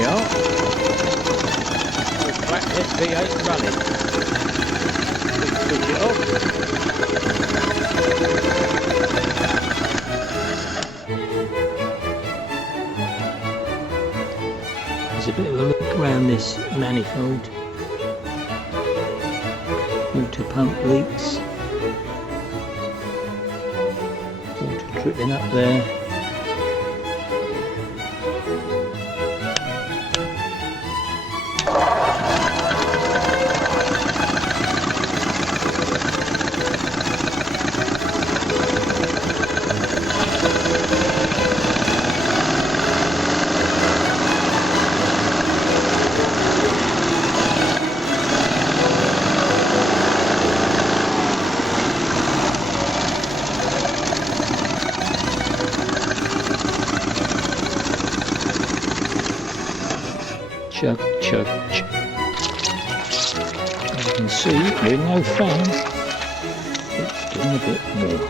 we are. All flat SV8 running. Switch it off. There's a bit of a look around this manifold. Water pump leaks. Water dripping up there. Chug, chug, chug. As you can see, with no fan, it's doing a bit more.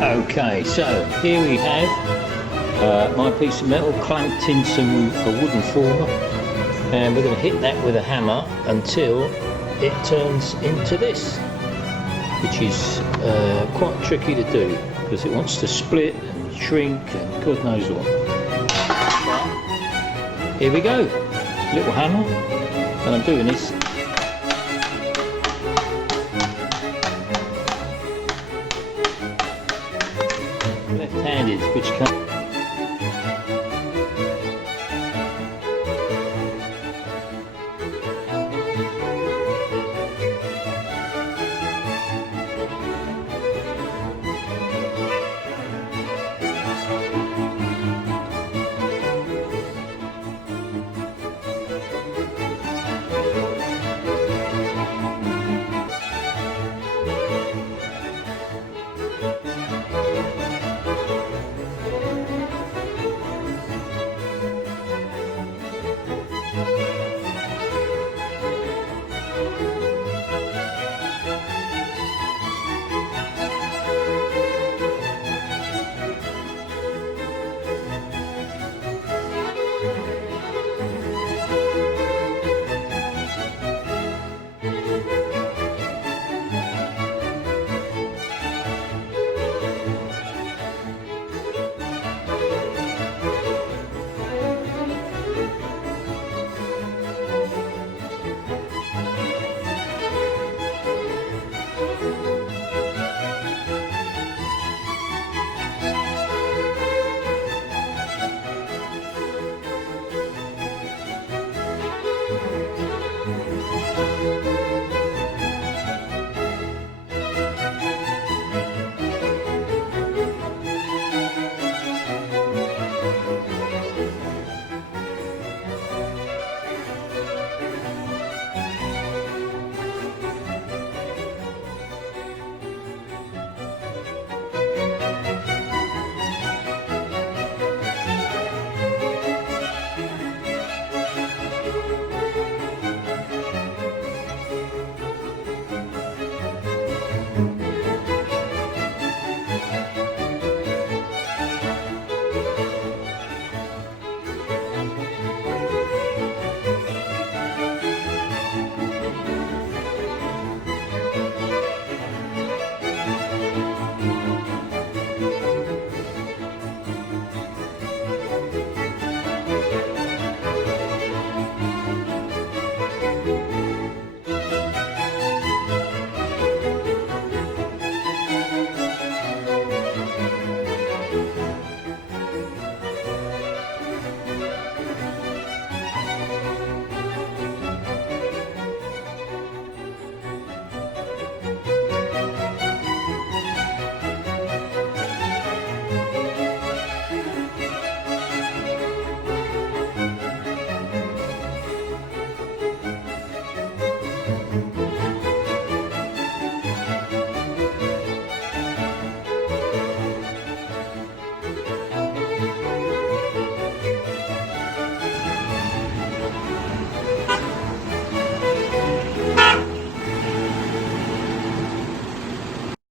Okay, so here we have my piece of metal clamped into a wooden former, and we're going to hit that with a hammer until it turns into this, which is quite tricky to do because it wants to split and shrink and God knows what. But here we go, little hammer, and I'm doing this which comes